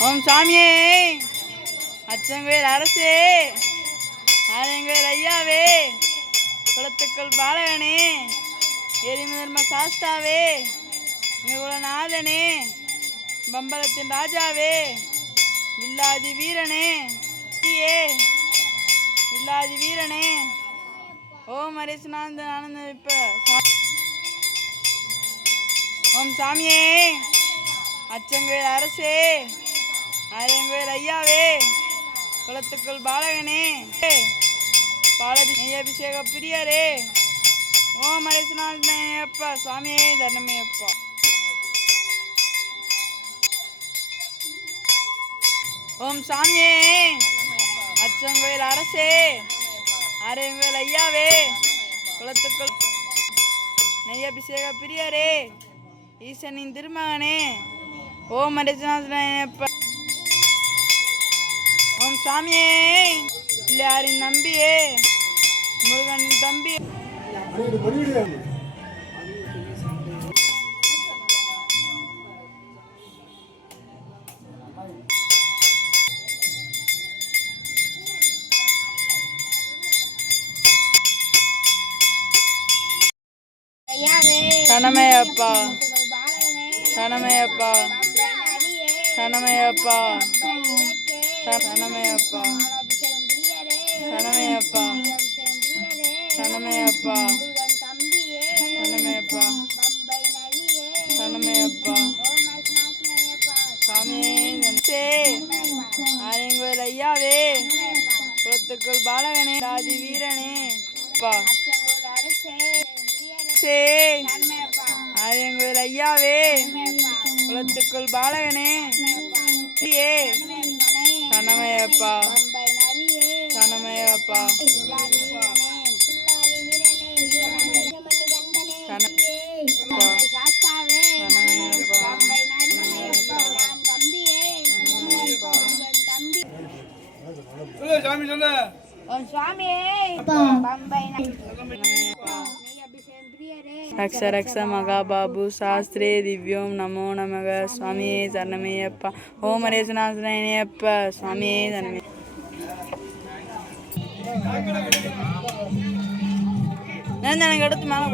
ஓம் சாமியே. அச்சங்கோயில் அரசே ஆரியங்கோயில் ஐயாவே குளத்துக்குள் பாலகனே எரிமதர்ம சாஸ்தாவே எங்கள் பம்பலத்தின் ராஜாவே வில்லாதி வீரனே ஏ வில்லாதி வீரனே. ஓம் ஹரிசனானந்த ஆனந்த இப்ப சா- ஓம் சாமியே அச்சங்கோயில் அரசே ஆரியங்கோயில் ஐயாவே குளத்துக்குள் பாலகனே பாலதி அபிஷேக பிரியரே ஓம் ஹரிசனானந்தப்பா சுவாமியே தர்ணமையப்பா ஓம் சாமியே அச்சங்கோயில் அரசே ஆரியங்கோயில் ஐயாவே குளத்துக்குள் நெய்யபிஷேக பிரியரே ஈசனின் திருமகனே ஓம் ஹரிசனானந்தப்பா ஓம் சாமியே பிள்ளையாரின் நம்பியே முருகனின் தம்பி கணமையப்பா கணமையப்பா கணமையப்பா. கணமையப்பா கணமையப்பா கணமையப்பா கணமையப்பா கணமையப்பா சாமியே நன்சே ஆரியங்கோயில் ஐயாவே. குளத்துக்குள் பாலகனே ஆதி வீரனே. அப்பா. சே ஆரியங்கோயில் ஐயாவே. குளத்துக்குள் பாலகனே. ஏ. வீரப்பா சனமயப்பா சாமி சொல்லு சாமி பம்பை ரக்ஷ ரக்ஷ மகாபாபு சாஸ்திரே திவ்யோம் நமோ நமக சுவாமியே சரணமையப்பா ஓம் அரேசனாசனையப்பா சுவாமியே சரணமே நான் எனக்கு அடுத்து மேலே